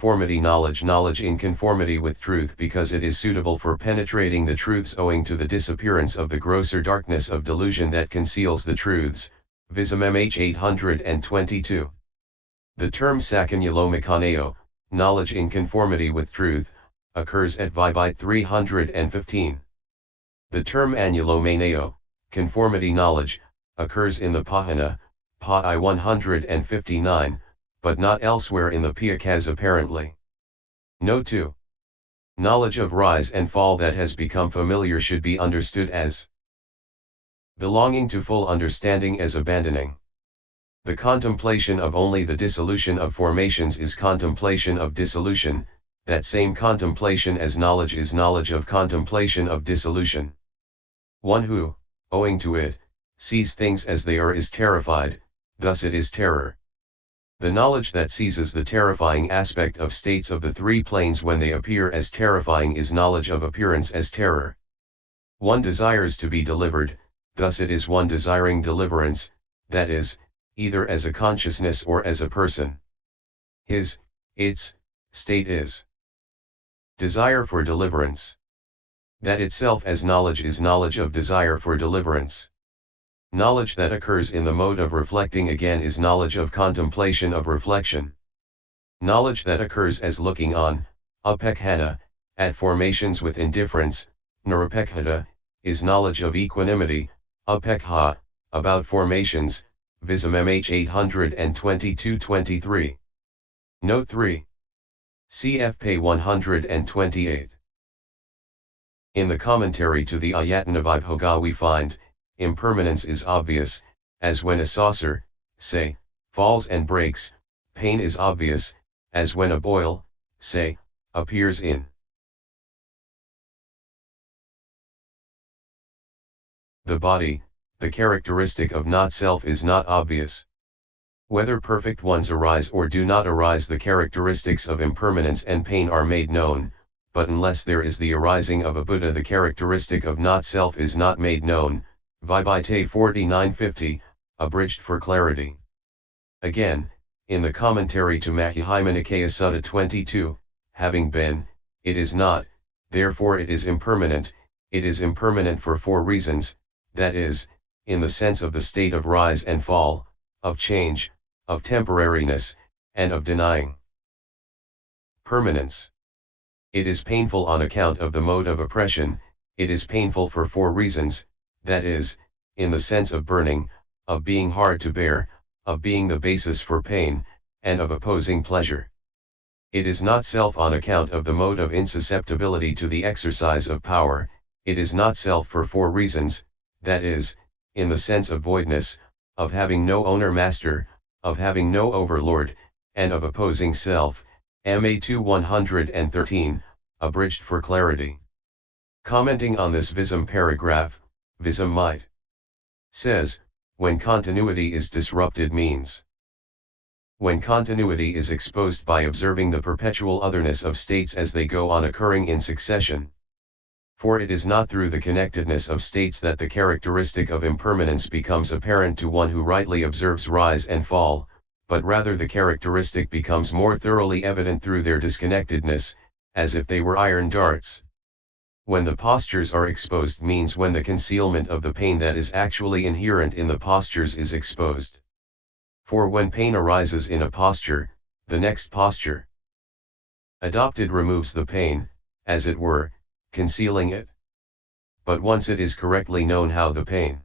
conformity knowledge in conformity with truth because it is suitable for penetrating the truths owing to the disappearance of the grosser darkness of delusion that conceals the truths. Vism-mhth 822. The term saccanulomikanaoa, knowledge in conformity with truth, occurs at Vibh 315. The term anulomanaoa, conformity knowledge, occurs in the Paþþhana, Paþþh I 159, but not elsewhere in the Piþakas apparently. Note 2. Knowledge of rise and fall that has become familiar should be understood as belonging to full understanding as abandoning. The contemplation of only the dissolution of formations is contemplation of dissolution, that same contemplation as knowledge is knowledge of contemplation of dissolution. One who, owing to it, sees things as they are is terrified, thus it is terror. The knowledge that seizes the terrifying aspect of states of the three planes when they appear as terrifying is knowledge of appearance as terror. One desires to be delivered, thus it is one desiring deliverance, that is, either as a consciousness or as a person. Its state is desire for deliverance. That itself as knowledge is knowledge of desire for deliverance. Knowledge that occurs in the mode of reflecting again is knowledge of contemplation of reflection. Knowledge that occurs as looking on, upekkhana, at formations with indifference, nirapekkhata, is knowledge of equanimity, upekkha, about formations, Vism-mhth 822-23. Note 3. Cf. p. 128. In the commentary to the Ayatana Vibh we find, impermanence is obvious, as when a saucer, say, falls and breaks. Pain is obvious, as when a boil, say, appears in the body. The characteristic of not-self is not obvious. Whether perfect ones arise or do not arise, the characteristics of impermanence and pain are made known, but unless there is the arising of a Buddha, the characteristic of not-self is not made known. Vibh 4950, abridged for clarity. Again, in the commentary to Majjhima Nikaya Sutta 22, having been, it is not, therefore it is impermanent. It is impermanent for four reasons, that is, in the sense of the state of rise and fall, of change, of temporariness, and of denying permanence. It is painful on account of the mode of oppression. It is painful for four reasons, that is, in the sense of burning, of being hard to bear, of being the basis for pain, and of opposing pleasure. It is not self on account of the mode of insusceptibility to the exercise of power. It is not self for four reasons, that is, in the sense of voidness, of having no owner-master, of having no overlord, and of opposing self. Ma 2-113, abridged for clarity. Commenting on this Vism paragraph, Vism-mhþ says, when continuity is disrupted means when continuity is exposed by observing the perpetual otherness of states as they go on occurring in succession. For it is not through the connectedness of states that the characteristic of impermanence becomes apparent to one who rightly observes rise and fall, but rather the characteristic becomes more thoroughly evident through their disconnectedness, as if they were iron darts. When the postures are exposed means when the concealment of the pain that is actually inherent in the postures is exposed. For when pain arises in a posture, the next posture adopted removes the pain, as it were, concealing it. But once it is correctly known how the pain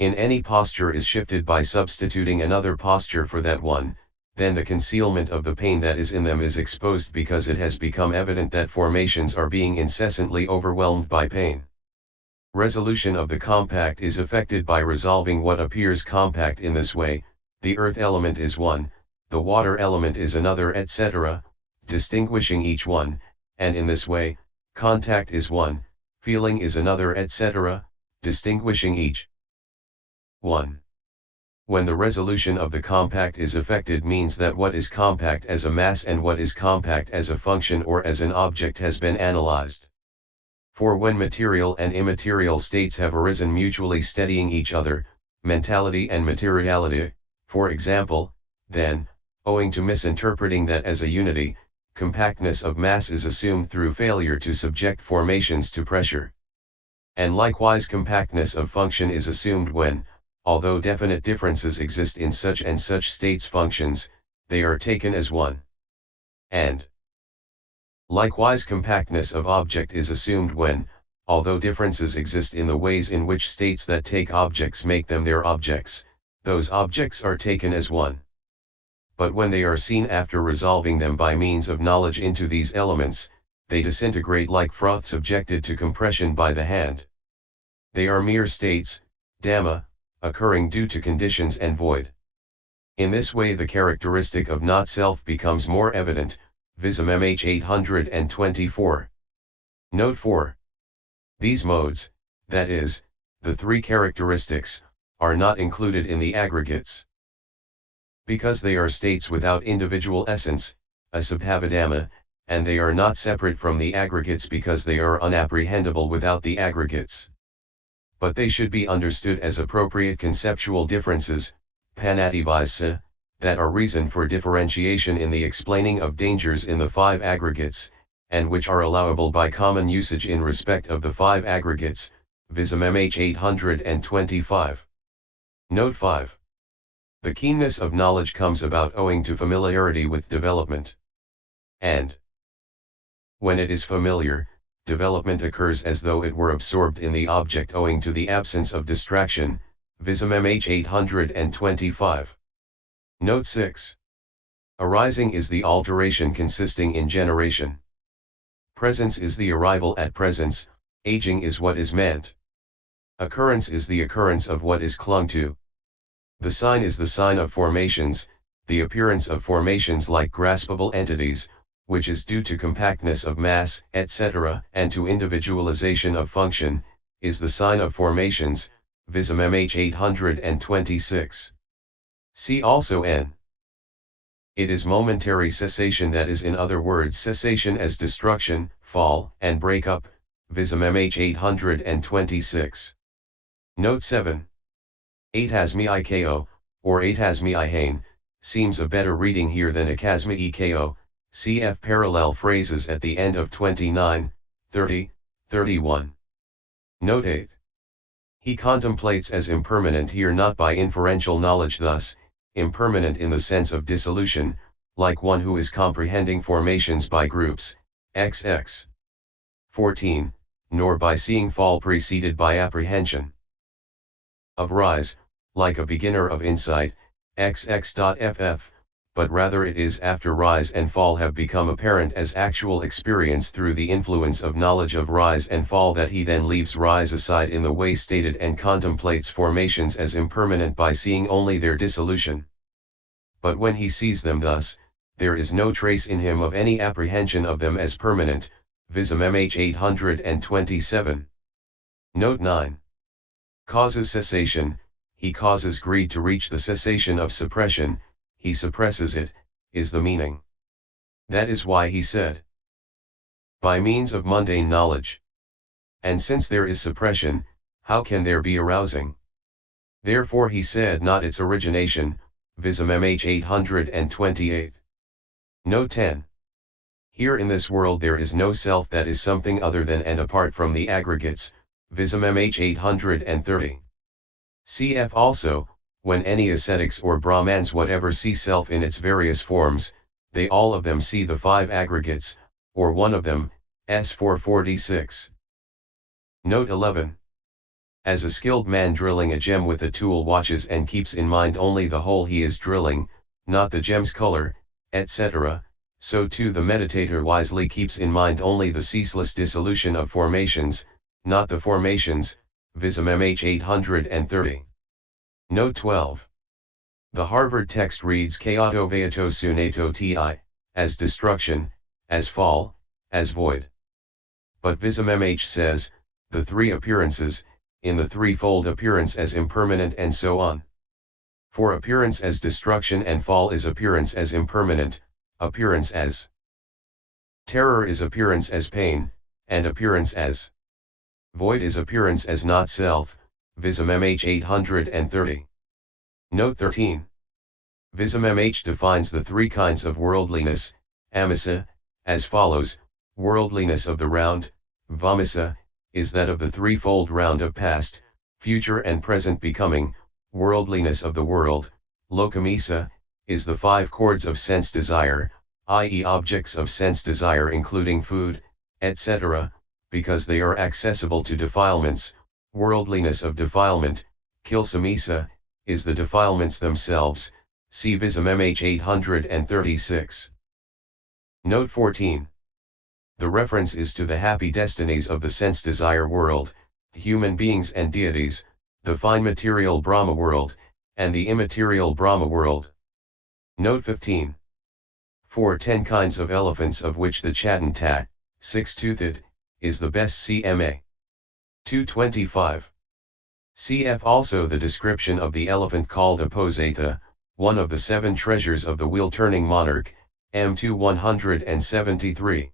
in any posture is shifted by substituting another posture for that one, then the concealment of the pain that is in them is exposed because it has become evident that formations are being incessantly overwhelmed by pain. Resolution of the compact is effected by resolving what appears compact in this way: the earth element is one, the water element is another, etc., distinguishing each one, and in this way, contact is one, feeling is another, etc., distinguishing each one. When the resolution of the compact is effected means that what is compact as a mass and what is compact as a function or as an object has been analyzed. For when material and immaterial states have arisen mutually steadying each other, mentality and materiality, for example, then, owing to misinterpreting that as a unity, compactness of mass is assumed through failure to subject formations to pressure. And likewise compactness of function is assumed when, although definite differences exist in such and such states functions, they are taken as one. And likewise compactness of object is assumed when, although differences exist in the ways in which states that take objects make them their objects, those objects are taken as one. But when they are seen after resolving them by means of knowledge into these elements, they disintegrate like froth subjected to compression by the hand. They are mere states, Dhamma, occurring due to conditions and void. In this way the characteristic of not-self becomes more evident, Vism-mhth 824. Note 4. These modes, that is, the three characteristics, are not included in the aggregates. Because they are states without individual essence, asabhavadhamma, and they are not separate from the aggregates because they are unapprehendable without the aggregates. But they should be understood as appropriate conceptual differences, panattivisa, that are reason for differentiation in the explaining of dangers in the five aggregates, and which are allowable by common usage in respect of the five aggregates, Vism-mhth 825. Note 5. The keenness of knowledge comes about owing to familiarity with development. And when it is familiar, development occurs as though it were absorbed in the object owing to the absence of distraction, Vism-mhth 825. Note 6. Arising is the alteration consisting in generation. Presence is the arrival at presence, aging is what is meant. Occurrence is the occurrence of what is clung to. The sign is the sign of formations, the appearance of formations like graspable entities, which is due to compactness of mass, etc., and to individualization of function, is the sign of formations, Vism-mhth 826. See also N. It is momentary cessation, that is, in other words, cessation as destruction, fall, and breakup, Vism-mhth 826. Note 7. Atasmi-iko, or Atasmi-ihane, seems a better reading here than Akasmi-iko, cf. parallel phrases at the end of 29, 30, 31. Note 8. He contemplates as impermanent here not by inferential knowledge, thus, impermanent in the sense of dissolution, like one who is comprehending formations by groups, XX. 14, nor by seeing fall preceded by apprehension of rise, like a beginner of insight, XX.ff, but rather it is after rise and fall have become apparent as actual experience through the influence of knowledge of rise and fall that he then leaves rise aside in the way stated and contemplates formations as impermanent by seeing only their dissolution. But when he sees them thus, there is no trace in him of any apprehension of them as permanent, Vism-mhth 827. Note 9. Causes cessation, he causes greed to reach the cessation of suppression, he suppresses it, is the meaning. That is why he said, by means of mundane knowledge. And since there is suppression, how can there be arousing? Therefore he said not its origination, Vism-mhth 828. Note 10. Here in this world there is no self that is something other than and apart from the aggregates, Vism-mhth 830. Cf. also, when any ascetics or Brahmans whatever see self in its various forms, they all of them see the five aggregates, or one of them, S 446. Note 11. As a skilled man drilling a gem with a tool watches and keeps in mind only the hole he is drilling, not the gem's color, etc., so too the meditator wisely keeps in mind only the ceaseless dissolution of formations, not the formations, Vism-mhth 830. Note 12. The Harvard text reads Kato Vayato Sunato Ti, as destruction, as fall, as void. But Vism-mhth says, the three appearances, in the threefold appearance as impermanent and so on. For appearance as destruction and fall is appearance as impermanent, appearance as terror is appearance as pain, and appearance as void is appearance as not self, Vism-mhth 830. Note 13. Vism-mhth defines the three kinds of worldliness, amasa, as follows: worldliness of the round, vamasa, is that of the threefold round of past, future and present becoming. Worldliness of the world, lokamisa, is the five chords of sense desire, i.e. objects of sense desire including food, etc., because they are accessible to defilements. Worldliness of defilement, kilsamisa, is the defilements themselves. See Vism-mhth 836. Note 14. The reference is to the happy destinies of the sense desire world, human beings and deities, the fine material Brahma world, and the immaterial Brahma world. Note 15. For 10 kinds of elephants, of which the Chattanta, six-toothed, is the best. CMA 225. Cf. also the description of the elephant called a Paþþha, one of the 7 treasures of the wheel-turning monarch, M2 173.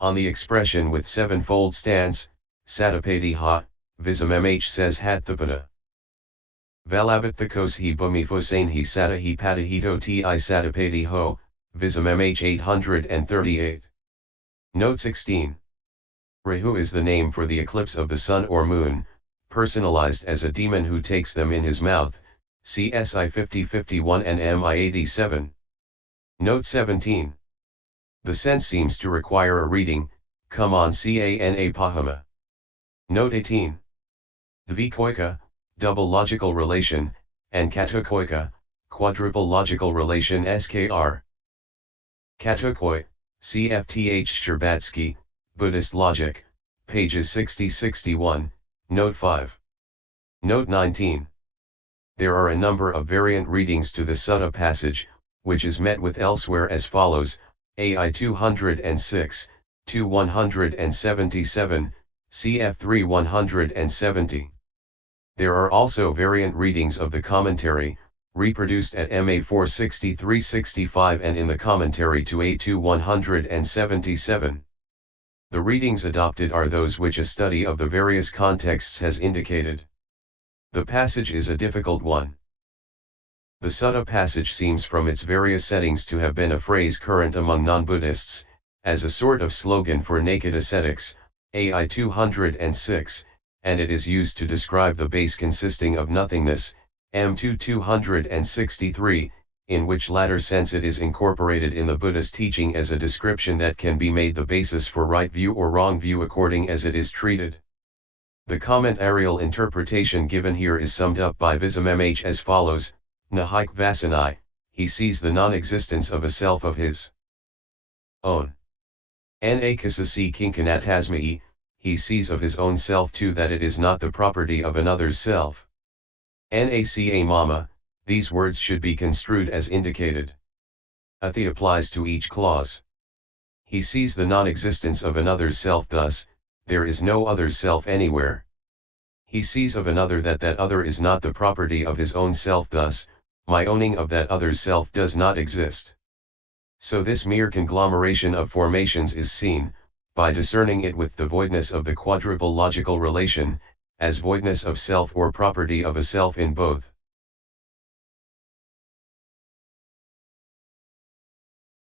On the expression with 7-fold stance, Satapatiha, Vism-mhth says Hatthapata. Valavatthakos he bhumifosane he sata he patahito ti satapatiho, Vism-mhth 838. Note 16. Rahu is the name for the eclipse of the sun or moon, personalized as a demon who takes them in his mouth. CSI 5051 and MI 87. Note 17. The sense seems to require a reading, come on Cana Pahama. Note 18. Dvikoika, double logical relation, and Katukoika, quadruple logical relation skr. Katukoi, CFTH Sherbatsky, Buddhist Logic, pages 60-61, Note 5. Note 19. There are a number of variant readings to the Sutta passage, which is met with elsewhere as follows: AI 206, 177, cf 3 170. There are also variant readings of the commentary, reproduced at MA 463-65 and in the commentary to A2 177. The readings adopted are those which a study of the various contexts has indicated. The passage is a difficult one. The Sutta passage seems from its various settings to have been a phrase current among non-Buddhists, as a sort of slogan for naked ascetics, AI 206, and it is used to describe the base consisting of nothingness, M2 263, in which latter sense it is incorporated in the Buddhist teaching as a description that can be made the basis for right view or wrong view according as it is treated. The commentarial interpretation given here is summed up by Vism-mhth as follows: Nahik Vasanai, he sees the non-existence of a self of his own. Nakasasi Kinkanatasmai, he sees of his own self too that it is not the property of another's self. Naka mama, these words should be construed as indicated. Athi applies to each clause. He sees the non-existence of another's self, thus, there is no other self anywhere. He sees of another that that other is not the property of his own self, thus, my owning of that other self does not exist. So this mere conglomeration of formations is seen, by discerning it with the voidness of the quadruple logical relation, as voidness of self or property of a self in both.